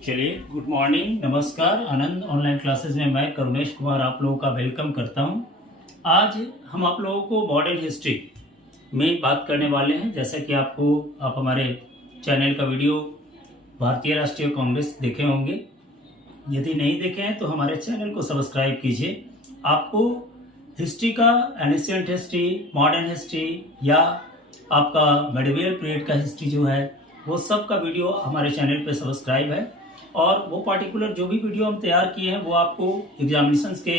चलिए, good morning, नमस्कार। आनंद online classes में मैं करुणेश कुमार आप लोगों का वेलकम करता हूं। आज हम आप लोगों को मॉडर्न हिस्ट्री में बात करने वाले हैं। जैसा कि आप हमारे चैनल का वीडियो भारतीय राष्ट्रीय कांग्रेस देखे होंगे। यदि नहीं देखे हैं तो हमारे चैनल को सब्सक्राइब कीजिए। आपको हिस्ट्री का एंशिएंट हिस्ट्री, मॉडर्न हिस्ट्री या आपका मेडिवल पीरियड का हिस्ट्री जो है वो सब का वीडियो हमारे चैनल पे सब्सक्राइब है। और वो पार्टिकुलर जो भी वीडियो हम तैयार किए हैं वो आपको एग्जामिनेशंस के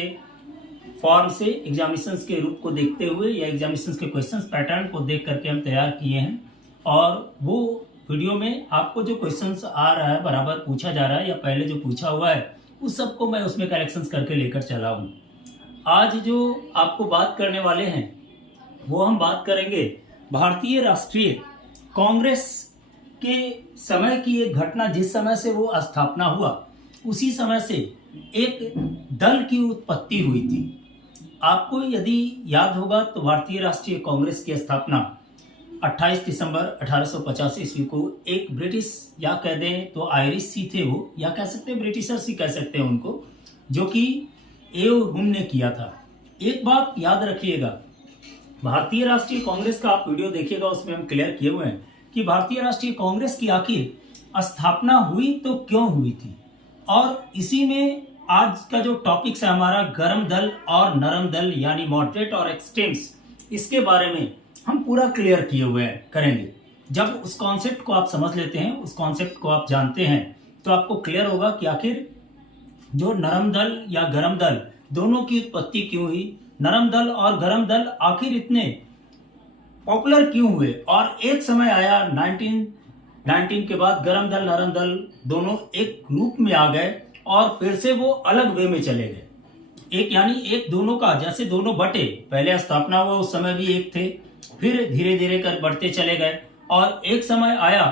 फॉर्म से, एग्जामिनेशंस के रूप को देखते हुए या एग्जामिनेशंस के क्वेश्चंस पैटर्न को देख करके हम तैयार किए हैं। और वो वीडियो में आपको जो क्वेश्चंस आ रहा है, बराबर पूछा जा रहा है या पहले जो पूछा हुआ है, उस सबको मैं उसमें करेक्शंस करके लेकर चला हूँ। आज जो आपको बात करने वाले हैं वो हम बात करेंगे भारतीय राष्ट्रीय कांग्रेस के समय की एक घटना। जिस समय से वो स्थापना हुआ उसी समय से एक दल की उत्पत्ति हुई थी। आपको यदि याद होगा तो भारतीय राष्ट्रीय कांग्रेस की स्थापना 28 दिसंबर 1885 ईस्वी को एक ब्रिटिश, या कह दें तो आयरिश ही थे वो, या कह सकते हैं ब्रिटिशर्स ही कह सकते हैं उनको, जो कि एओ हुम ने किया था। एक बात याद रखिएगा, भारतीय राष्ट्रीय कांग्रेस का आप वीडियो देखिएगा, उसमें हम क्लियर किए हुए हैं कि भारतीय राष्ट्रीय कांग्रेस की आखिर स्थापना हुई तो क्यों हुई थी। और इसी में आज का जो टॉपिक्स है हमारा, गर्म दल और नरम दल, यानी मॉडरेट और एक्सट्रीम्स, इसके बारे में हम पूरा क्लियर किए हुए करेंगे। जब उस कॉन्सेप्ट को आप समझ लेते हैं, उस कॉन्सेप्ट को आप जानते हैं, तो आपको क्लियर होगा कि आखिर जो नरम दल या गर्म दल दोनों की उत्पत्ति क्यों हुई, नरम दल और गर्म दल आखिर इतने पॉपुलर क्यों हुए। और एक समय आया 1919 के बाद गर्म दल नरम दल दोनों एक रूप में आ गए और फिर से वो अलग वे में चले गए। एक यानी एक दोनों का, जैसे दोनों बटे, पहले स्थापना हुआ उस समय भी एक थे, फिर धीरे धीरे कर बढ़ते चले गए और एक समय आया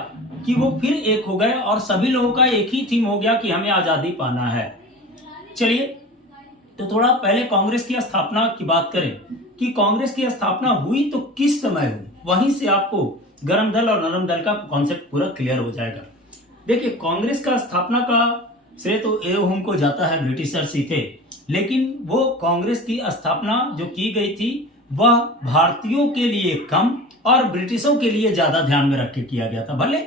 कि वो फिर एक हो गए और सभी लोगों का एक ही थीम हो गया कि हमें आजादी पाना है। चलिए, तो थोड़ा पहले कांग्रेस की स्थापना की बात करें कि कांग्रेस की स्थापना हुई तो किस समय हुई, वहीं से आपको गर्म दल और नरम दल का कॉन्सेप्ट पूरा क्लियर हो जाएगा। देखिए, कांग्रेस का स्थापना का श्रेय तो एओ हुम को जाता है, ब्रिटिशर्स ही थे, लेकिन वो कांग्रेस की स्थापना जो की गई थी वह भारतीयों के लिए कम और ब्रिटिशों के लिए ज्यादा ध्यान में रख के किया गया था। भले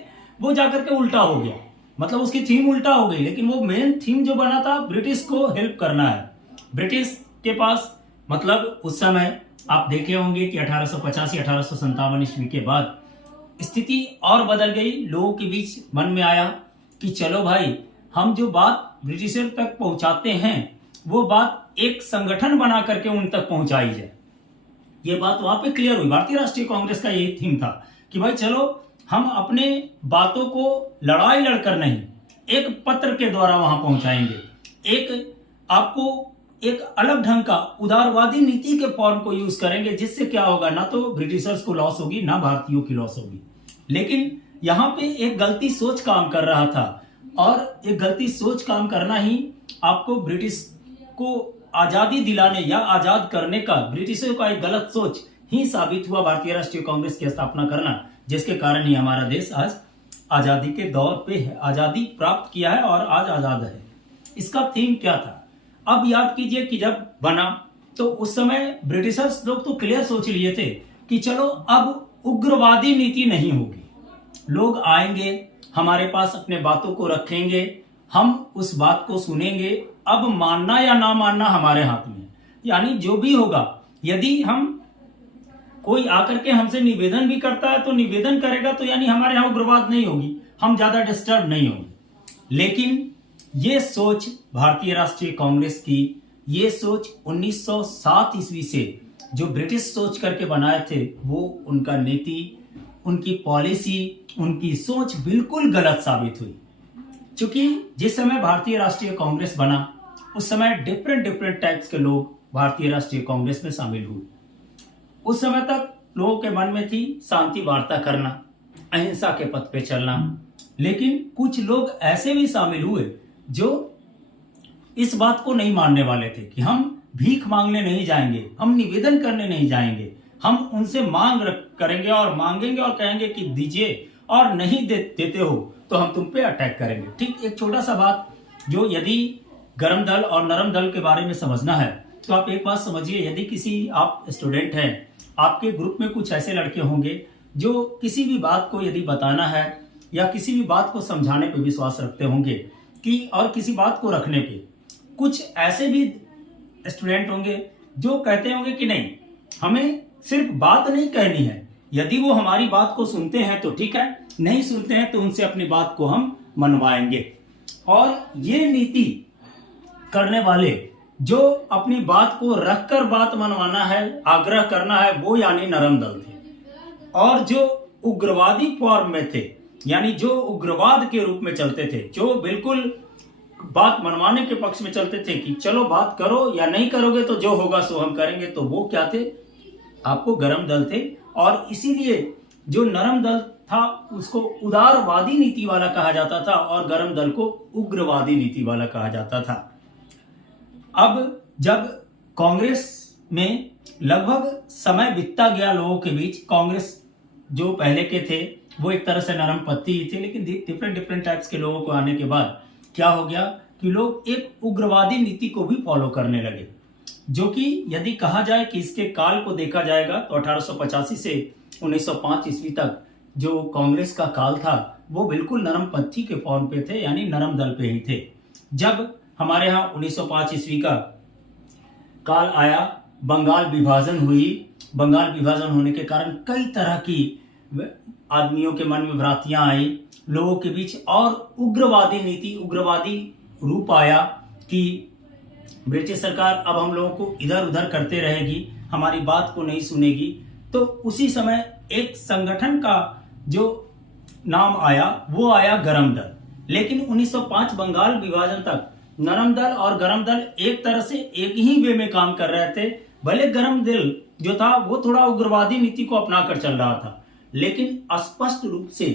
वो जाकर के उल्टा हो गया, मतलब उसकी थीम उल्टा हो गई, लेकिन वो मेन थीम जो बना था ब्रिटिश को हेल्प करना है। ब्रिटिश के पास, मतलब उस समय आप देखे होंगे कि 1885-1857 ईस्वी के बाद स्थिति और बदल गई। लोगों के बीच मन में आया कि चलो भाई, हम जो बात ब्रिटिशर तक पहुंचाते हैं वो बात एक संगठन बना करके उन तक पहुंचाई जाए। ये बात वहां पे क्लियर हुई। भारतीय राष्ट्रीय कांग्रेस का यही थीम था कि भाई चलो, हम अपने बातों को लड़ाई लड़कर नहीं, एक पत्र के द्वारा वहां पहुंचाएंगे। एक आपको एक अलग ढंग का उदारवादी नीति के फॉर्म को यूज करेंगे, जिससे क्या होगा, ना तो ब्रिटिशर्स को लॉस होगी ना भारतीयों की लॉस होगी। लेकिन यहाँ पे एक गलती सोच काम कर रहा था, और एक गलती सोच काम करना ही आपको ब्रिटिश को आजादी दिलाने या आजाद करने का, ब्रिटिशों का एक गलत सोच ही साबित हुआ भारतीय राष्ट्रीय कांग्रेस की स्थापना करना, जिसके कारण ही हमारा देश आज आजादी के दौर पे है, आजादी प्राप्त किया है और आज आजाद है। इसका थीम क्या था, अब याद कीजिए कि जब बना तो उस समय ब्रिटिशर्स लोग तो क्लियर सोच लिए थे कि चलो अब उग्रवादी नीति नहीं होगी, लोग आएंगे हमारे पास, अपने बातों को रखेंगे, हम उस बात को सुनेंगे, अब मानना या ना मानना हमारे हाथ में। यानी जो भी होगा, यदि हम कोई आकर के हमसे निवेदन भी करता है तो निवेदन करेगा तो यानी हमारे यहाँ उग्रवाद नहीं होगी, हम ज्यादा डिस्टर्ब नहीं होंगे। लेकिन ये सोच भारतीय राष्ट्रीय कांग्रेस की, ये सोच 1907 ईस्वी से जो ब्रिटिश सोच करके बनाए थे, वो उनका नीति, उनकी पॉलिसी, उनकी सोच बिल्कुल गलत साबित हुई। क्योंकि जिस समय भारतीय राष्ट्रीय कांग्रेस बना उस समय डिफरेंट टाइप्स के लोग भारतीय राष्ट्रीय कांग्रेस में शामिल हुए। उस समय तक लोगों के मन में थी शांति वार्ता करना, अहिंसा के पथ पे चलना, लेकिन कुछ लोग ऐसे भी शामिल हुए जो इस बात को नहीं मानने वाले थे कि हम भीख मांगने नहीं जाएंगे, हम निवेदन करने नहीं जाएंगे, हम उनसे मांग करेंगे और मांगेंगे और कहेंगे कि दीजिए, और नहीं देते हो तो हम तुम पे अटैक करेंगे। ठीक, एक छोटा सा बात, जो यदि गरम दल और नरम दल के बारे में समझना है तो आप एक बात समझिए, यदि किसी आप स्टूडेंट हैं, आपके ग्रुप में कुछ ऐसे लड़के होंगे जो किसी भी बात को यदि बताना है या किसी भी बात को समझाने पे विश्वास रखते होंगे कि, और किसी बात को रखने पे, कुछ ऐसे भी स्टूडेंट होंगे जो कहते होंगे कि नहीं, हमें सिर्फ बात नहीं कहनी है, यदि वो हमारी बात को सुनते हैं तो ठीक है, नहीं सुनते हैं तो उनसे अपनी बात को हम मनवाएंगे। और ये नीति करने वाले जो अपनी बात को रखकर बात मनवाना है, आग्रह करना है, वो यानी नरम दल थे। और जो उग्रवादी फॉर्म में थे, यानी जो उग्रवाद के रूप में चलते थे, जो बिल्कुल बात मनवाने के पक्ष में चलते थे कि चलो बात करो या नहीं करोगे तो जो होगा सो हम करेंगे, तो वो क्या थे, आपको गरम दल थे। और इसीलिए जो नरम दल था उसको उदारवादी नीति वाला कहा जाता था और गरम दल को उग्रवादी नीति वाला कहा जाता था। अब जब कांग्रेस में लगभग समय बीतता गया लोगों के बीच, कांग्रेस जो पहले के थे वो एक तरह से नरम पत्ती ही थे, लेकिन डिफरेंट टाइप्स के लोगों को आने के बाद क्या हो गया कि लोग एक उग्रवादी नीति को भी फॉलो करने लगे, जो कि यदि कहा जाए कि इसके काल को देखा जाएगा तो 1885 से 1905 ईस्वी तक जो कांग्रेस का काल था वो बिल्कुल नरम पत्थी के फॉर्म पे थे, यानी नरम दल पे ही थे। जब हमारे यहाँ 1905 ईस्वी का काल आया, बंगाल विभाजन हुई, बंगाल विभाजन होने के कारण कई तरह की आदमियों के मन में भ्रांतियां आई, लोगों के बीच और उग्रवादी नीति, उग्रवादी रूप आया कि ब्रिटिश सरकार अब हम लोगों को इधर उधर करते रहेगी, हमारी बात को नहीं सुनेगी। तो उसी समय एक संगठन का जो नाम आया वो आया गरम दल। लेकिन 1905 बंगाल विभाजन तक नरम दल और गरम दल एक तरह से एक ही वे में काम कर रहे थे। भले गरम दल जो था वो थोड़ा उग्रवादी नीति को अपनाकर चल रहा था, लेकिन स्पष्ट रूप से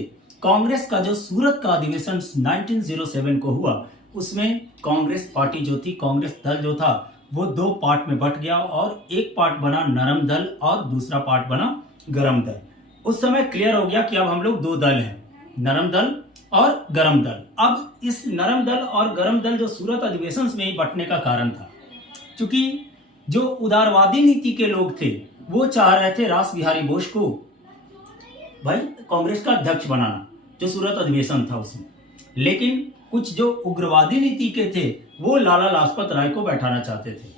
कांग्रेस का जो सूरत का अधिवेशन 1907 को हुआ, उसमें कांग्रेस पार्टी जो थी, कांग्रेस दल जो था, वो दो पार्ट में बट गया और एक पार्ट बना नरम दल और दूसरा पार्ट बना गरम दल। उस समय क्लियर हो गया कि अब हम लोग दो दल हैं, नरम दल और गरम दल। अब इस नरम दल और गरम दल जो सूरत अधिवेशन में ही बंटने का कारण था, क्योंकि जो उदारवादी नीति के लोग थे वो चाह रहे थे रास बिहारी बोस को भाई कांग्रेस का अध्यक्ष बनाना, जो सूरत अधिवेशन था उसमें। लेकिन कुछ जो उग्रवादी नीति के थे वो लाला लाजपत राय को बैठाना चाहते थे।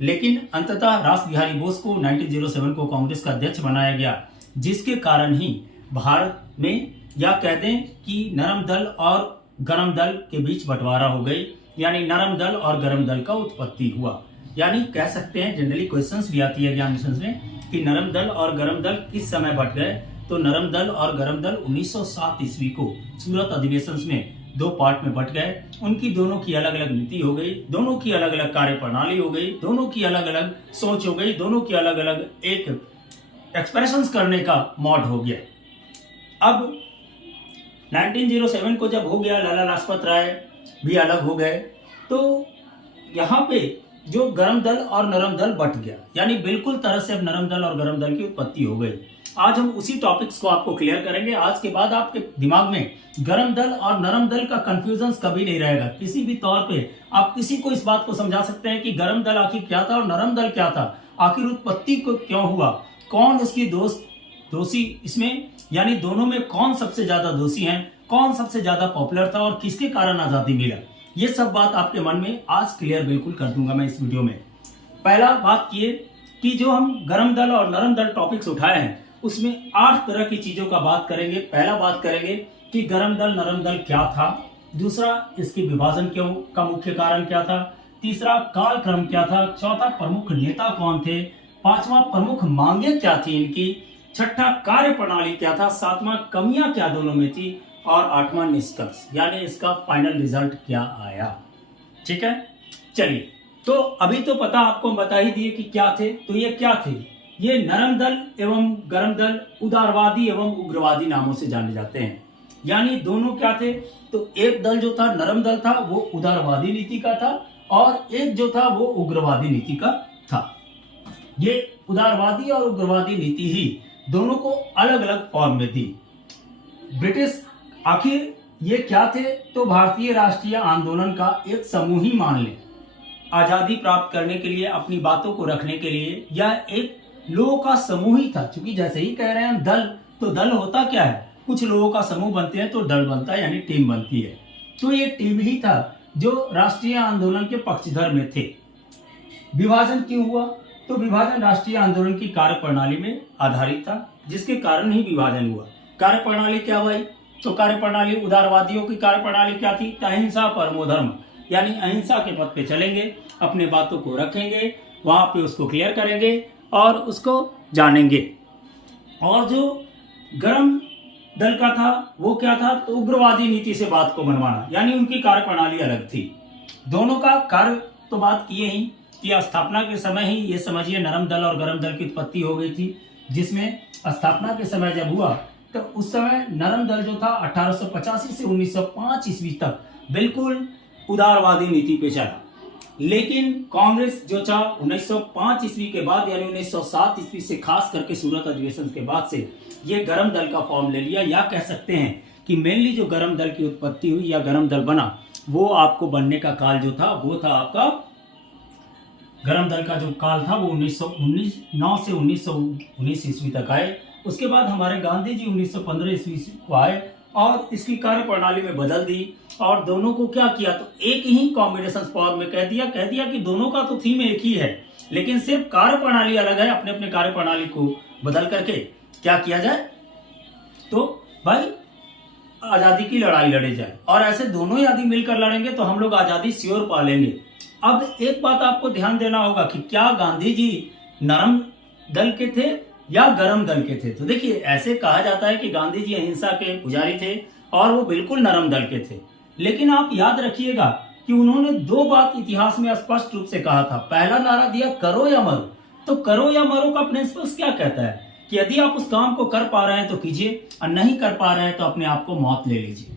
लेकिन अंततः रास बिहारी बोस को 1907 को कांग्रेस का अध्यक्ष बनाया गया, जिसके कारण ही भारत में, या कह दें कि नरम दल और गरम दल के बीच बंटवारा हो गई, यानी नरम दल और गरम दल का उत्पत्ति हुआ। यानी कह सकते हैं, जनरली क्वेश्चंस भी आती है एग्जामिनेशन में कि नरम दल और गरम दल किस समय बंट गए, तो नरम दल और गरम दल 1907 ईस्वी को सूरत अधिवेशन में दो पार्ट में बंट गए। उनकी दोनों की अलग अलग नीति हो गई, दोनों की अलग अलग कार्य प्रणाली हो गई, दोनों की अलग अलग सोच हो गई, दोनों की अलग अलग एक एक्सप्रेशंस करने का मोड हो गया। अब 1907 को जब हो गया, लाला लाजपत राय भी अलग हो गए, तो यहाँ पे जो गरम दल और नरम दल बट गया, यानी बिल्कुल तरह से अब नरम दल और गरम दल की उत्पत्ति हो गई। आज हम उसी टॉपिक्स को आपको क्लियर करेंगे। आज के बाद आपके दिमाग में गरम दल और नरम दल का कंफ्यूजन कभी नहीं रहेगा। किसी भी तौर पे आप किसी को इस बात को समझा सकते हैं कि गरम दल आखिर क्या था और नरम दल क्या था, आखिर उत्पत्ति को क्यों हुआ, कौन उसकी दोषी इसमें, यानी दोनों में कौन सबसे ज्यादा दोषी है, कौन सबसे ज्यादा पॉपुलर था और किसके कारण आजादी मिला। ये सब बात आपके मन में आज क्लियर बिल्कुल कर दूंगा मैं इस वीडियो में। पहला बात ये कि जो हम गरम दल और नरम दल टॉपिक्स उठाए हैं उसमें 8 तरह की चीजों का बात करेंगे। पहला बात करेंगे कि गरम दल नरम दल क्या था, दूसरा इसके विभाजन क्यों का मुख्य कारण क्या था, तीसरा काल क्रम क्या था, चौथा प्रमुख नेता कौन थे, पांचवा प्रमुख मांगे क्या थी इनकी, छठा कार्य प्रणाली क्या था, सातवां कमियां क्या दोनों में थी, और आठवां निष्कर्ष यानी इसका फाइनल रिजल्ट क्या आया। ठीक है, चलिए, तो अभी तो पता आपको बता ही दिए कि क्या थे। तो ये क्या थे, ये नरम दल एवं गरम दल उदारवादी एवं उग्रवादी नामों से जाने जाते हैं। यानी दोनों क्या थे, तो एक दल जो था नरम दल था वो उदारवादी नीति का था और एक जो था वो उग्रवादी नीति का था। ये उदारवादी और उग्रवादी नीति ही दोनों को अलग अलग फॉर्म में दी। ब्रिटिश आखिर ये क्या थे? तो भारतीय राष्ट्रीय आंदोलन का एक समूह ही मान लें। आजादी प्राप्त करने के लिए, अपनी बातों को रखने के लिए यह एक लोगों का समूह ही था। क्योंकि जैसे ही कह रहे हैं हम दल, तो दल होता क्या है? कुछ लोगों का समूह बनते हैं तो दल बनता है, यानी टीम बनती है। तो ये टीम ही था जो राष्ट्रीय आंदोलन के पक्षधर में थे। विभाजन क्यों हुआ? तो विभाजन राष्ट्रीय आंदोलन की कार्यप्रणाली में आधारित था, जिसके कारण ही विभाजन हुआ। कार्यप्रणाली क्या भाई? तो कार्यप्रणाली, उदारवादियों की कार्यप्रणाली क्या थी? अहिंसा परमो धर्म, यानी अहिंसा के पथ पे चलेंगे, अपने बातों को रखेंगे, वहां पे उसको क्लियर करेंगे और उसको जानेंगे। और जो गरम दल का था वो क्या था? तो उग्रवादी नीति से बात को मनवाना, यानी उनकी कार्यप्रणाली अलग थी। दोनों का कार्य तो बात किए ही कि स्थापना के समय ही ये समझिए नरम दल और गरम दल की उत्पत्ति हो गई थी, जिसमें स्थापना के समय जब हुआ तो उस समय नरम दल जो था 1885 से 1905 ईस्वी तक बिल्कुल उदारवादी नीति पे चला। लेकिन कांग्रेस जो था 1905 ईस्वी के बाद, यानी 1907 ईस्वी से, खास करके सूरत अधिवेशन के बाद से ये गरम दल का फॉर्म ले लिया। या कह सकते हैं कि मेनली जो गरम दल की उत्पत्ति हुई या गरम दल बना, वो आपको बनने का काल जो था वो था आपका गरम दल का जो काल था वो 1909 से 1919 ईस्वी तक आए। उसके बाद हमारे गांधी जी 1915 ईस्वी को आए और इसकी कार्यप्रणाली में बदल दी और दोनों को क्या किया? तो एक ही कॉम्बिनेशन फॉर्म में कह दिया कि दोनों का तो थीम एक ही है, लेकिन सिर्फ कार्यप्रणाली अलग है। अपने अपने कार्यप्रणाली को बदल करके क्या किया जाए? तो भाई आजादी की लड़ाई लड़े जाए, और ऐसे दोनों यदि मिलकर लड़ेंगे तो हम लोग आजादी श्योर पा लेंगे। अब एक बात आपको ध्यान देना होगा कि क्या गांधी जी नरम दल के थे या गरम दल के थे? तो देखिए, ऐसे कहा जाता है कि गांधी जी अहिंसा के पुजारी थे और वो बिल्कुल नरम दल के थे। लेकिन आप याद रखिएगा कि उन्होंने दो बात इतिहास में स्पष्ट रूप से कहा था। पहला नारा दिया, करो या मरो। तो करो या मरो का प्रिंसिपल्स क्या कहता है कि यदि आप उस काम को कर पा रहे हैं तो कीजिए, और नहीं कर पा रहे हैं तो अपने आप को मौत ले लीजिए।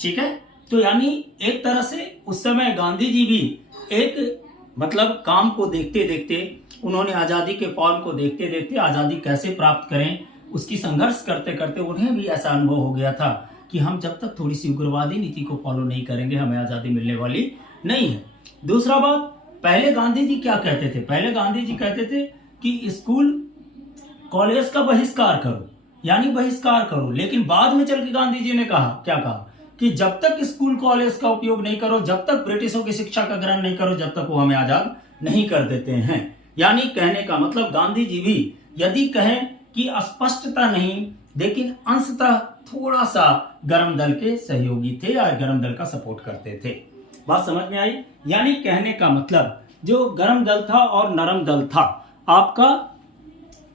ठीक है? तो यानी एक तरह से उस समय गांधी जी भी एक मतलब काम को देखते देखते, उन्होंने आजादी के फॉर्म को देखते देखते आजादी कैसे प्राप्त करें उसकी संघर्ष करते करते उन्हें भी ऐसा अनुभव हो गया था कि हम जब तक थोड़ी सी उग्रवादी नीति को फॉलो नहीं करेंगे हमें आजादी मिलने वाली नहीं है। दूसरा बात, पहले गांधी जी क्या कहते थे? पहले गांधी जी कहते थे कि स्कूल कॉलेज का बहिष्कार करो, यानी बहिष्कार करो। लेकिन बाद में चल के गांधी जी ने कहा, क्या कहा? कि जब तक स्कूल कॉलेज का उपयोग नहीं करो, जब तक ब्रिटिशों की शिक्षा का ग्रहण नहीं करो, जब तक वो हमें आजाद नहीं कर देते हैं। यानी कहने का मतलब गांधी जी भी यदि कहें कि अस्पष्टता नहीं, लेकिन अंशतः थोड़ा सा गरम दल के सहयोगी थे या गरम दल का सपोर्ट करते थे। बात समझ में आई? यानी कहने का मतलब जो गरम दल था और नरम दल था, आपका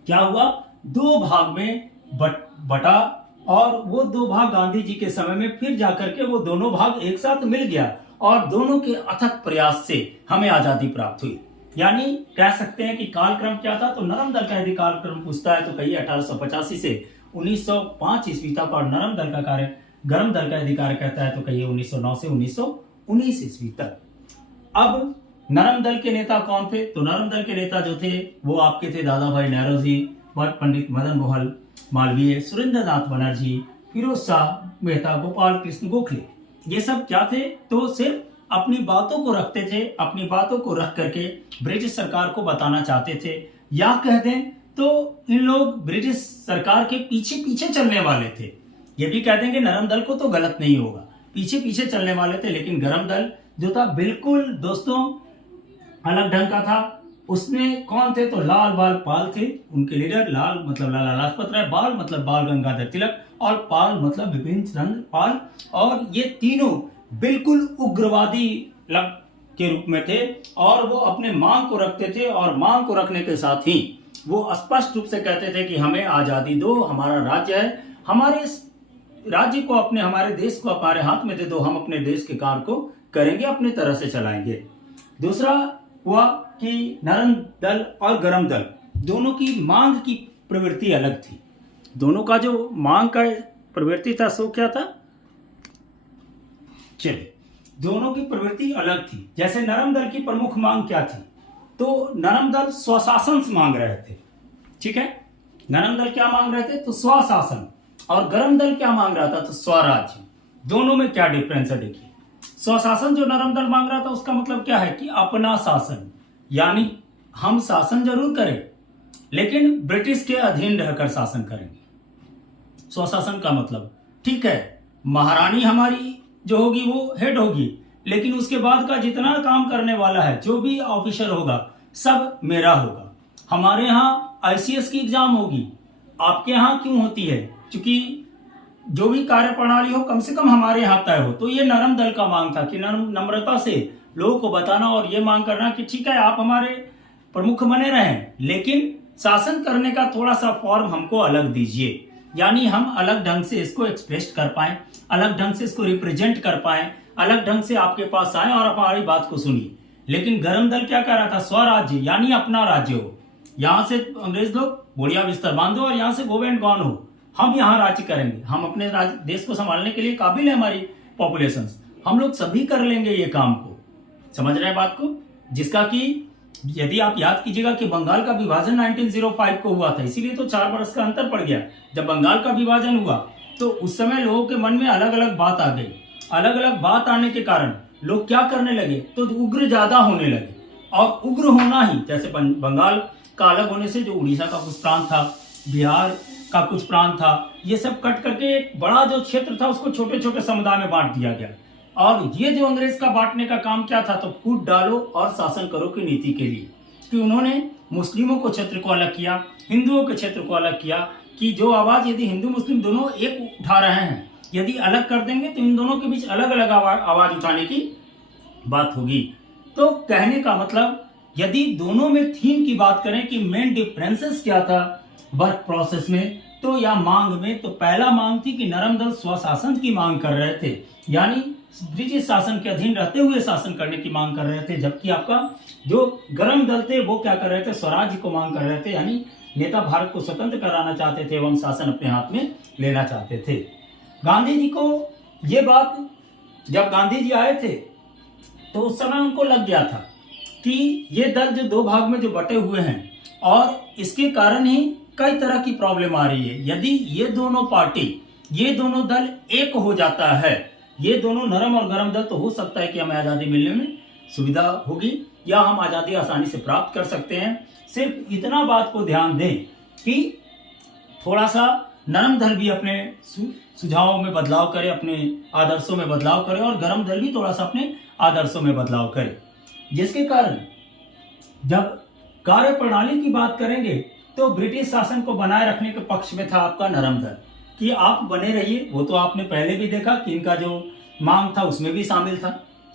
क्या हुआ? दो भाग में बटा, और वो दो भाग गांधी जी के समय में फिर जाकर के वो दोनों भाग एक साथ मिल गया और दोनों के अथक प्रयास से हमें आजादी प्राप्त हुई। यानी कह सकते हैं कि कालक्रम क्या था? तो नरम दल का यदि कालक्रम पूछता है तो कहिए 1885 से 1905 ईस्वी तक, और नरम दल का कार्य, गरम दल का यदि कार्य कहता है तो कहिए 1909 से 1919 ईस्वी तक। अब नरम दल के नेता कौन थे? तो नरम दल के नेता जो थे वो आपके थे दादा भाई नौरोजी, पंडित मदन मोहन मालवीय, सुरेंद्र नाथ बनर्जी, फिरोज शाह मेहता, गोपाल कृष्ण गोखले। ये सब क्या थे? तो सिर्फ अपनी बातों को रखते थे, अपनी बातों को रख करके ब्रिटिश सरकार को बताना चाहते थे। या कह दें तो इन लोग ब्रिटिश सरकार के पीछे पीछे चलने वाले थे। ये भी कह देंगे नरम दल को तो गलत नहीं होगा, पीछे पीछे चलने वाले थे। लेकिन गरम दल जो था बिल्कुल दोस्तों अलग ढंग का था। उसमें कौन थे? तो लाल बाल पाल थे उनके लीडर। लाल मतलब लाला लाजपत राय, बाल मतलब बाल गंगाधर तिलक, और पाल मतलब विपिन चंद्र पाल। और ये तीनों बिल्कुल उग्रवादी लग के रूप में थे और वो अपने मांग को रखते थे, और मांग को रखने के साथ ही वो स्पष्ट रूप से कहते थे कि हमें आजादी दो, हमारा राज्य है, हमारे इस राज्य को अपने, हमारे देश को हमारे हाथ में दे दो, हम अपने देश के कार्य को करेंगे, अपनी तरह से चलाएंगे। दूसरा हुआ कि नरम दल और गरम दल दोनों की मांग की प्रवृत्ति अलग थी। दोनों का जो मांग का प्रवृत्ति था सो क्या था? चलिए, दोनों की प्रवृत्ति अलग थी। जैसे नरम दल की प्रमुख मांग क्या थी? तो नरम दल स्वशासन मांग रहे थे। ठीक है, नरम दल क्या मांग रहे थे? तो स्वशासन। और गरम दल क्या मांग रहा था? तो स्वराज्य। दोनों में क्या डिफरेंस है देखिए। स्वशासन जो नरम दल मांग रहा था उसका मतलब क्या है कि अपना शासन, यानी हम शासन जरूर करें लेकिन ब्रिटिश के अधीन रहकर शासन करेंगे। स्वशासन का मतलब ठीक है, महारानी हमारी जो होगी वो हेड होगी, लेकिन उसके बाद का जितना काम करने वाला है, जो भी ऑफिसर होगा, सब मेरा होगा। हमारे यहाँ आईसीएस की एग्जाम होगी, आपके यहाँ क्यों होती है? क्योंकि जो भी कार्य प्रणाली हो कम से कम हमारे यहाँ तय हो। तो ये नरम दल का मांग था कि नम्रता से लोगों को बताना और ये मांग करना कि ठीक है आप हमारे प्रमुख बने रहें, लेकिन शासन करने का थोड़ा सा फॉर्म हमको अलग दीजिए, यानी हम अलग ढंग से इसको एक्सप्रेस कर पाए, अलग ढंग से इसको रिप्रेजेंट कर पाए, अलग ढंग से आपके पास आए और हमारी बात को सुनिए। लेकिन गरम दल क्या कह रहा था? स्वराज्य, यानी अपना राज्य हो, यहां से अंग्रेज लोग बोड़िया बिस्तर बांधो और यहां से गो एंड गॉन हो, हम यहाँ राज्य करेंगे, हम अपने देश को संभालने के लिए काबिल है, हमारी पॉपुलेशन, हम लोग सभी कर लेंगे ये काम को। समझ रहे हैं बात को? जिसका कि यदि आप याद कीजिएगा कि बंगाल का विभाजन 1905 को हुआ था, इसीलिए तो 4 वर्ष का अंतर पड़ गया। जब बंगाल का विभाजन हुआ तो उस समय लोगों के मन में अलग अलग बात आ गई। अलग अलग बात आने के कारण लोग क्या करने लगे, तो उग्र ज्यादा होने लगे। और उग्र होना ही, जैसे बंगाल का अलग होने से जो उड़ीसा का कुछ प्रांत था, बिहार का कुछ प्रांत था, ये सब कट करके एक बड़ा जो क्षेत्र था उसको छोटे छोटे समुदाय में बांट दिया गया। और ये जो अंग्रेज का बांटने का काम क्या था, तो फूट डालो और शासन करो की नीति के लिए, कि उन्होंने मुस्लिमों को क्षेत्र को अलग किया, हिंदुओं के क्षेत्र को अलग किया, कि जो आवाज यदि हिंदू मुस्लिम दोनों एक उठा रहे हैं, यदि अलग कर देंगे तो इन दोनों के बीच अलग अलग आवाज उठाने की बात होगी। तो कहने का मतलब, यदि दोनों में थीम की बात करें कि मेन डिफरेंसेस क्या था वर्क प्रोसेस में, तो या मांग में, तो पहला मांग थी कि नरम दल स्वशासन की मांग कर रहे थे, यानी ब्रिटिश शासन के अधीन रहते हुए शासन करने की मांग कर रहे थे। जबकि आपका जो गरम दल थे वो क्या कर रहे थे? स्वराज्य को मांग कर रहे थे, यानी नेता भारत को स्वतंत्र कराना चाहते थे एवं शासन अपने हाथ में लेना चाहते थे। गांधी जी को ये बात, जब गांधी जी आए थे तो उस समय उनको लग गया था कि ये दल जो 2 भाग में जो बटे हुए हैं और इसके कारण ही कई तरह की प्रॉब्लम आ रही है। यदि ये दोनों पार्टी, ये दोनों दल एक हो जाता है, ये दोनों नरम और गरम दल, तो हो सकता है कि हमें आजादी मिलने में सुविधा होगी या हम आजादी आसानी से प्राप्त कर सकते हैं। सिर्फ इतना बात को ध्यान दें कि थोड़ा सा नरम दल भी अपने सुझावों में बदलाव करे, अपने आदर्शों में बदलाव करे, और गरम दल भी थोड़ा सा अपने आदर्शों में बदलाव करे, जिसके कारण जब कार्य प्रणाली की बात करेंगे तो ब्रिटिश शासन को बनाए रखने के पक्ष में था आपका नरम दल, कि आप बने रहिए। वो तो आपने पहले भी देखा कि इनका जो मांग था उसमें भी शामिल था,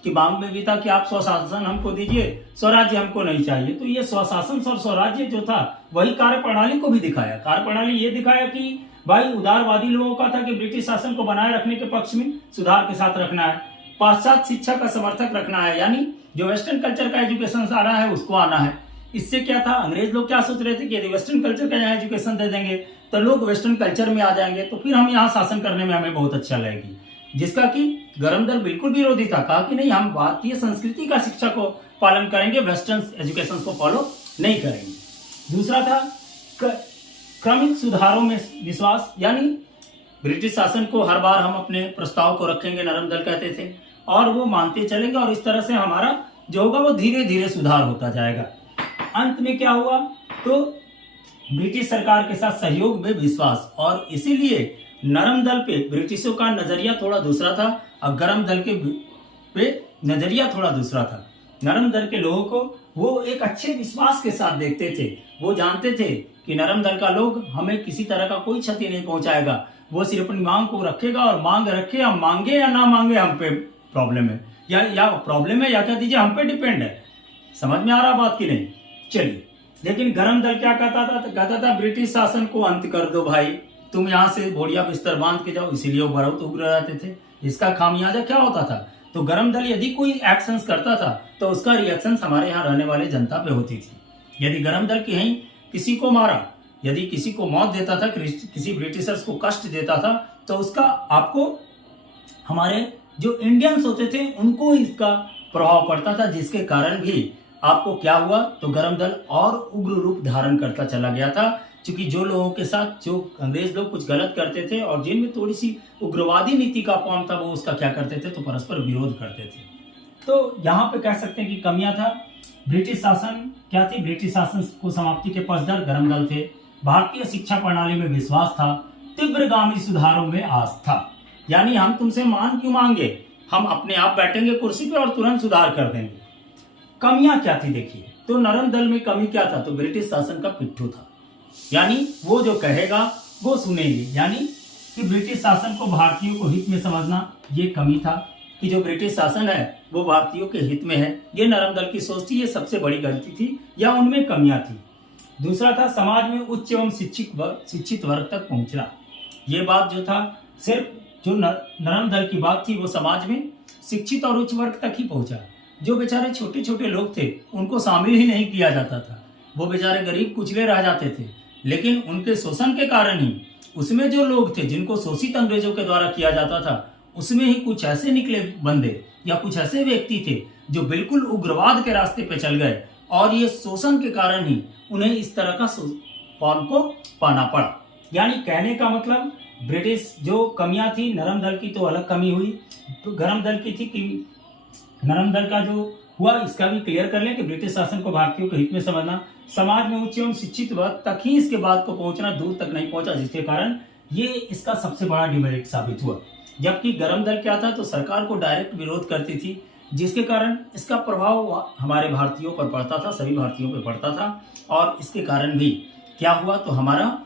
कि मांग में भी था कि आप स्वशासन हमको दीजिए, स्वराज्य हमको नहीं चाहिए। तो ये स्वशासन और स्वराज्य जो था वही कार्य प्रणाली को भी दिखाया। कार्य प्रणाली ये दिखाया कि भाई उदारवादी लोगों का था कि ब्रिटिश शासन को बनाए रखने के पक्ष में सुधार के साथ रखना है, पाश्चात्य शिक्षा का समर्थक रखना है, यानी जो वेस्टर्न कल्चर का एजुकेशन आ रहा है उसको आना है। इससे क्या था, अंग्रेज लोग क्या सोच रहे थे कि यदि वेस्टर्न कल्चर का यहाँ एजुकेशन दे देंगे तो लोग वेस्टर्न कल्चर में आ जाएंगे, तो फिर हम यहाँ शासन करने में हमें बहुत अच्छा लगेगी, जिसका कि गरम दल बिल्कुल विरोधी था। कहा कि नहीं, हम भारतीय संस्कृति का शिक्षा को पालन करेंगे, वेस्टर्न एजुकेशन को फॉलो नहीं करेंगे। दूसरा था क्रमिक सुधारों में विश्वास, यानी ब्रिटिश शासन को हर बार हम अपने प्रस्ताव को रखेंगे, नरम दल कहते थे, और वो मानते चलेंगे, और इस तरह से हमारा जो होगा वो धीरे धीरे सुधार होता जाएगा। अंत में क्या हुआ, तो ब्रिटिश सरकार के साथ सहयोग में विश्वास, और इसीलिए नरम दल पे ब्रिटिशों का नजरिया थोड़ा दूसरा था और गरम दल के पे नजरिया थोड़ा दूसरा था। नरम दल के लोगों को वो एक अच्छे विश्वास के साथ देखते थे, वो जानते थे कि नरम दल का लोग हमें किसी तरह का कोई क्षति नहीं पहुंचाएगा, वो सिर्फ अपनी मांग को रखेगा, और मांग रखे, हम मांगे या ना मांगे हम पे प्रॉब्लम है, या प्रॉब्लम है या कह दीजिए हम पे डिपेंड है। समझ में आ रहा बात की नहीं? चलिए, लेकिन गरम दल क्या कहता था? तो कहता था ब्रिटिश शासन को अंत कर दो भाई, तुम यहाँ से बोड़िया बिस्तर बांध के जाओ। इसीलिए वो बहुत उग्र रहते थे। इसका खामियाजा क्या होता था, तो गरम दल यदि कोई एक्शंस करता था तो उसका रिएक्शन हमारे यहाँ रहने वाले जनता पे होती थी। यदि गरम दल की ही किसी को मारा, यदि किसी को मौत देता था, किसी ब्रिटिशर्स को कष्ट देता था, तो उसका आपको हमारे जो इंडियंस होते थे उनको इसका प्रभाव पड़ता था, जिसके कारण भी आपको क्या हुआ, तो गरम दल और उग्र रूप धारण करता चला गया था। क्योंकि जो लोगों के साथ जो अंग्रेज लोग कुछ गलत करते थे और जिनमें थोड़ी सी उग्रवादी नीति का अपमान था, वो उसका क्या करते थे, तो परस्पर विरोध करते थे। तो यहाँ पे कह सकते हैं कि कमियां था। ब्रिटिश शासन क्या थी, ब्रिटिश शासन को समाप्ति के पक्षधर गरम दल थे। भारतीय शिक्षा प्रणाली में विश्वास था, तीव्रगामी सुधारों में आस्था। यानी हम तुमसे मान क्यों मांगे, हम अपने आप बैठेंगे कुर्सी पे और तुरंत सुधार कर देंगे। कमियां क्या थी देखिए, तो नरम दल में कमी क्या था, तो ब्रिटिश शासन का पिट्ठू था। यानी वो जो कहेगा वो सुनेंगे, यानी कि ब्रिटिश शासन को भारतीयों को हित में समझना, ये कमी था कि जो ब्रिटिश शासन है वो भारतीयों के हित में है। ये नरम दल की सोच थी, ये सबसे बड़ी गलती थी या उनमें कमियां थी। दूसरा था समाज में उच्च एवं शिक्षित वर्ग तक पहुंचना। ये बात जो था, सिर्फ जो नरम दल की बात थी वो समाज में शिक्षित और उच्च वर्ग तक ही पहुंचा। जो बेचारे छोटे छोटे लोग थे उनको शामिल ही नहीं किया जाता था, वो बेचारे गरीब कुचले रह जाते थे। लेकिन उनके शोषण के कारण ही उसमें जो लोग थे जिनको शोषित अंग्रेजों के द्वारा किया जाता था, उसमें ही कुछ ऐसे निकले बंदे या कुछ ऐसे व्यक्ति थे जो बिल्कुल उग्रवाद के रास्ते पे चल गए, और ये शोषण के कारण ही उन्हें इस तरह का फॉर्म को पाना पड़ा। यानी कहने का मतलब, ब्रिटिश जो कमियां थी नरम दल की तो अलग कमी हुई, तो गरम दल की थी कि नरम दल का जो हुआ इसका भी क्लियर कर लें कि ब्रिटिश शासन को भारतीयों के हित में समझना, समाज में उच्च एवं शिक्षित वर्ग तक ही इसके बाद को पहुंचना, दूर तक नहीं पहुंचा, जिसके कारण ये इसका सबसे बड़ा डिमेरिट साबित हुआ। जबकि गरम दल क्या था, तो सरकार को डायरेक्ट विरोध करती थी, जिसके कारण इसका प्रभाव हमारे भारतीयों पर पड़ता था, सभी भारतीयों पर पड़ता था। और इसके कारण भी क्या हुआ, तो हमारा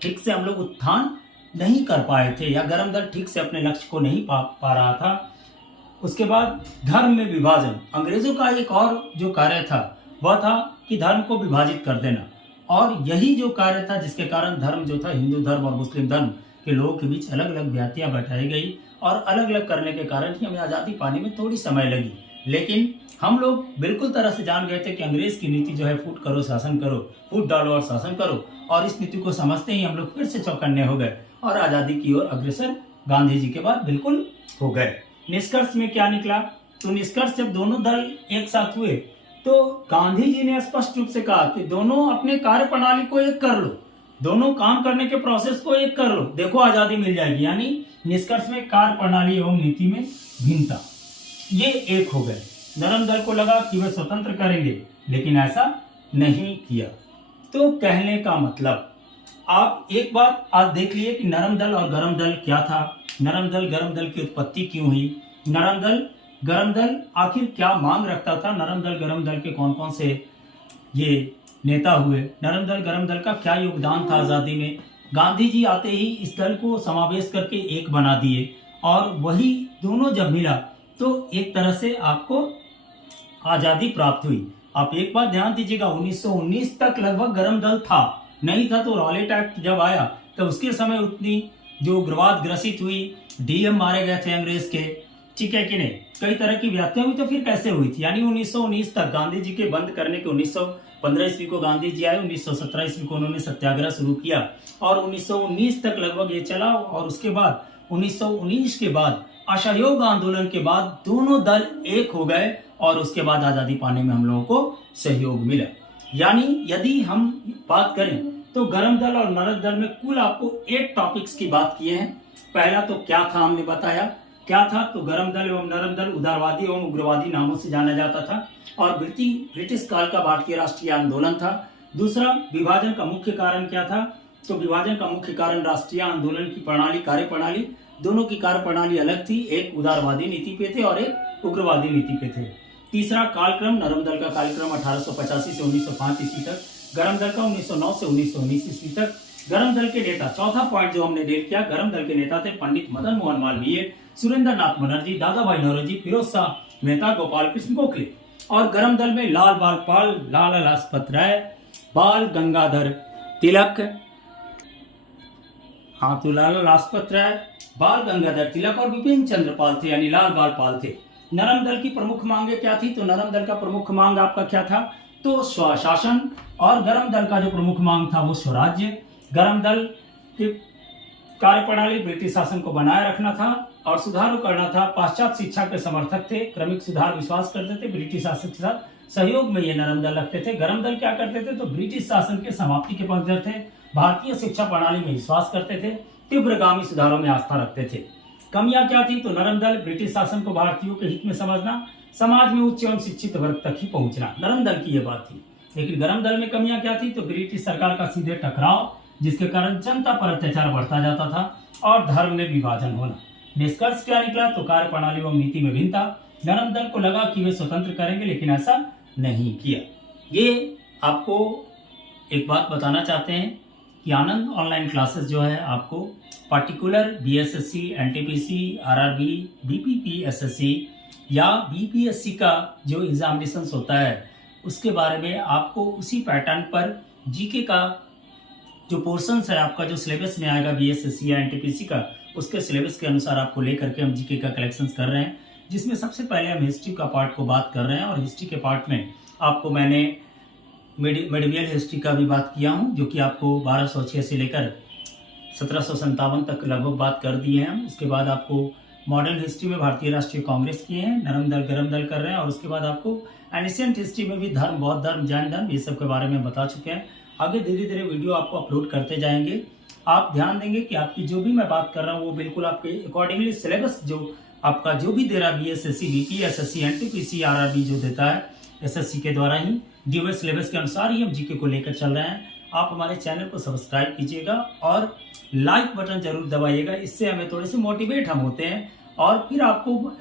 ठीक से हम लोग उत्थान नहीं कर पाए थे, या गरम दल ठीक से अपने लक्ष्य को नहीं पा रहा था। उसके बाद धर्म में विभाजन, अंग्रेजों का एक और जो कार्य था वह था कि धर्म को विभाजित कर देना, और यही जो कार्य था जिसके कारण धर्म जो था, हिंदू धर्म और मुस्लिम धर्म के लोगों के बीच अलग अलग जातियां बैठाई गई, और अलग अलग करने के कारण ही हमें आज़ादी पाने में थोड़ी समय लगी। लेकिन हम लोग बिल्कुल तरह से जान गए थे कि अंग्रेज की नीति जो है फूट करो शासन करो, फूट डालो और शासन करो, और इस नीति को समझते ही हम लोग फिर से चौकन्ने हो गए और आज़ादी की ओर अग्रसर गांधी जी के बाद बिल्कुल हो गए। निष्कर्ष में क्या निकला, तो निष्कर्ष जब दोनों दल एक साथ हुए तो गांधी जी ने स्पष्ट रूप से कहा कि दोनों अपने कार्य प्रणाली को एक कर लो, दोनों काम करने के प्रोसेस को एक कर लो, देखो आजादी मिल जाएगी। यानी निष्कर्ष में कार्य प्रणाली एवं नीति में भिन्नता, ये एक हो गए। नरम दल को लगा कि वे स्वतंत्र करेंगे, लेकिन ऐसा नहीं किया। तो कहने का मतलब, आप एक बात आज देख लिए कि नरम दल और गरम दल क्या था, नरम दल गरम दल की उत्पत्ति क्यों हुई, नरम दल गरम दल आखिर क्या मांग रखता था, नरम दल गरम दल के कौन कौन से ये नेता हुए, नरम दल गरम दल का क्या योगदान था आज़ादी में। गांधी जी आते ही इस दल को समावेश करके एक बना दिए, और वही दोनों जब मिला तो एक तरह से आपको आज़ादी प्राप्त हुई। आप एक बात ध्यान दीजिएगा, 1919 तक लगभग गरम दल था, नहीं था तो रॉलेट एक्ट जब आया तो उसके समय उतनी जो उग्रवाद ग्रसित हुई, डीएम मारे गए थे अंग्रेज के, ठीक है कि नहीं, कई तरह की व्याख्या हुई, तो फिर कैसे हुई थी। यानी 1919 तक गांधी जी के बंद करने के 1915 ईस्वी को गांधी जी आए, 1917 ईस्वी को उन्होंने सत्याग्रह शुरू किया, और 1919 तक लगभग ये चला, और उसके बाद 1919 के बाद असहयोग आंदोलन के बाद दोनों दल एक हो गए, और उसके बाद आजादी पाने में हम लोगों को सहयोग मिला। यानी यदि हम बात करें तो गरम दल और नरम दल में कुल आपको 8 टॉपिक्स की बात किए हैं। पहला तो क्या था, हमने बताया क्या था, तो गरम दल एवं नरम दल उदारवादी एवं उग्रवादी नामों से जाना जाता था, और ब्रिटिश काल का भारतीय राष्ट्रीय आंदोलन था। दूसरा, विभाजन का मुख्य कारण क्या था, तो विभाजन का मुख्य कारण राष्ट्रीय आंदोलन की प्रणाली, कार्य प्रणाली, दोनों की कार्य प्रणाली अलग थी, एक उदारवादी नीति पे थे और एक उग्रवादी नीति पे थे। तीसरा कालक्रम, नरम दल का कालक्रम 1885 से 1905 ईस्वी तक, गरम दल का 1909 से 1919 ईस्वी तक। गरम दल के नेता, चौथा पॉइंट जो हमने डील किया, गरम दल के नेता थे पंडित मदन मोहन मालवीय, सुरेंद्र नाथ बनर्जी, दादा भाई नौरोजी, फिरोज शाह मेहता, गोपाल कृष्ण गोखले। और गरम दल में लाल बाल पाल, लाला लाजपत राय, बाल गंगाधर तिलक, हाँ तो लाला लाजपत राय, बाल गंगाधर तिलक और विपिन चंद्र पाल थे, यानी लाल बाल पाल थे। नरम दल की प्रमुख मांगे क्या थी, तो नरम दल का प्रमुख मांग आपका क्या था, तो स्वशासन, और गरम दल का जो प्रमुख मांग था वो स्वराज्य। गरम दल के कार्यप्रणाली ब्रिटिश शासन को बनाए रखना था और सुधार करना था। पाश्चात्य शिक्षा के समर्थक थे, क्रमिक सुधार विश्वास करते थे, ब्रिटिश शासन के साथ सहयोग में ये नरम दल रखते थे। गरम दल क्या करते थे, तो ब्रिटिश शासन के समाप्ति के पक्षधर थे, भारतीय शिक्षा प्रणाली में विश्वास करते थे, तीव्रगामी सुधारों में आस्था रखते थे। कमियां क्या थी, तो नरम दल ब्रिटिश शासन को भारतीयों के हित में समझना, समाज में उच्च एवं शिक्षित वर्ग तक ही पहुंचना, नरम दल की यह बात थी। लेकिन गरम दल में कमियां क्या थी, तो ब्रिटिश सरकार का सीधे टकराव, जिसके कारण जनता पर अत्याचार बढ़ता जाता था और धर्म में विभाजन होना। निष्कर्ष क्या निकला, तो कार्यप्रणाली एवं नीति में भिन्नता। नरम दल को लगा कि वे स्वतंत्र करेंगे, लेकिन ऐसा नहीं किया। ये आपको एक बात बताना चाहते हैं कि आनंद ऑनलाइन क्लासेस जो है आपको particular BSSC, NTPC, RRB, BPP, SSC या बीपीएससी का जो एग्जामिनेशंस होता है उसके बारे में आपको उसी पैटर्न पर जीके का जो पोर्शंस है, आपका जो सिलेबस में आएगा बीएसएससी या एनटीपीसी का, उसके सिलेबस के अनुसार आपको लेकर के हम जीके का कलेक्शंस कर रहे हैं, जिसमें सबसे पहले हम हिस्ट्री का पार्ट को बात कर रहे हैं। और हिस्ट्री के पार्ट में आपको मैंने मेडिवियल हिस्ट्री का भी बात किया हूं, जो कि आपको 1206 से लेकर 1757 तक लगभग बात कर दी है हम। उसके बाद आपको मॉडर्न हिस्ट्री में भारतीय राष्ट्रीय कांग्रेस किए हैं, नरम दल गरम दल कर रहे हैं, और उसके बाद आपको एंशिएंट हिस्ट्री में भी धर्म, बौद्ध धर्म, जैन धर्म, ये सब के बारे में बता चुके हैं। आगे धीरे धीरे वीडियो आपको अपलोड करते जाएंगे। आप ध्यान देंगे कि आपकी जो भी मैं बात कर रहा हूँ वो बिल्कुल आपके अकॉर्डिंगली सिलेबस जो आपका जो भी दे रहा है, BSSC, BP, SSC, NTPC, RRB जो देता है एसएससी के द्वारा ही दिए हुए सिलेबस के अनुसार ही हम जीके को लेकर चल रहे हैं। आप हमारे चैनल को सब्सक्राइब कीजिएगा और लाइक बटन जरूर दबाइएगा, इससे हमें थोड़े से मोटिवेट हम होते हैं और फिर आपको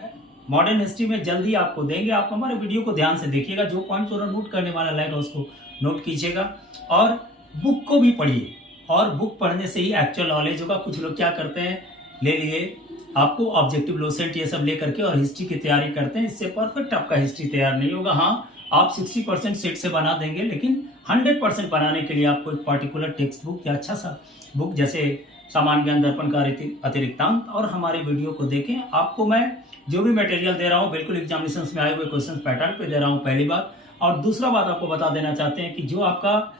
मॉडर्न हिस्ट्री में जल्दी आपको देंगे। आप हमारे वीडियो को ध्यान से देखिएगा, जो पॉइंट थोड़ा नोट करने वाला रहेगा उसको नोट कीजिएगा और बुक को भी पढ़िए। और बुक पढ़ने से ही एक्चुअल नॉलेज होगा। कुछ लोग क्या करते हैं, ले लिए आपको ऑब्जेक्टिव लोसेंट ये सब ले करके और हिस्ट्री की तैयारी करते हैं, इससे परफेक्ट आपका हिस्ट्री तैयार नहीं होगा। हाँ, आप 60% सेट से बना देंगे, लेकिन 100% बनाने के लिए आपको एक पर्टिकुलर टेक्स्ट बुक या अच्छा सा बुक जैसे सामान्य ज्ञान दर्पण का अतिरिक्तांत और हमारे वीडियो को देखें। आपको मैं जो भी मटेरियल दे रहा हूँ बिल्कुल एग्जामिनेशंस में आए हुए क्वेश्चन पैटर्न पे दे रहा हूँ, पहली बात। और दूसरा बात आपको बता देना चाहते हैं कि जो आपका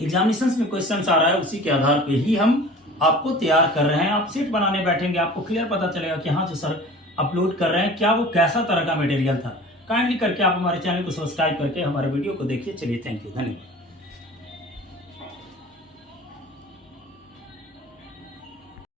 एग्जामिनेशंस में क्वेश्चन आ रहा है उसी के आधार पे ही हम आपको तैयार कर रहे हैं। आप सेट बनाने बैठेंगे, आपको क्लियर पता चलेगा कि हाँ, जो सर अपलोड कर रहे हैं क्या वो कैसा तरह का मटेरियल था। काइंडली करके आप हमारे चैनल को सब्सक्राइब करके हमारे वीडियो को देखिए। चलिए, थैंक यू, धन्यवाद।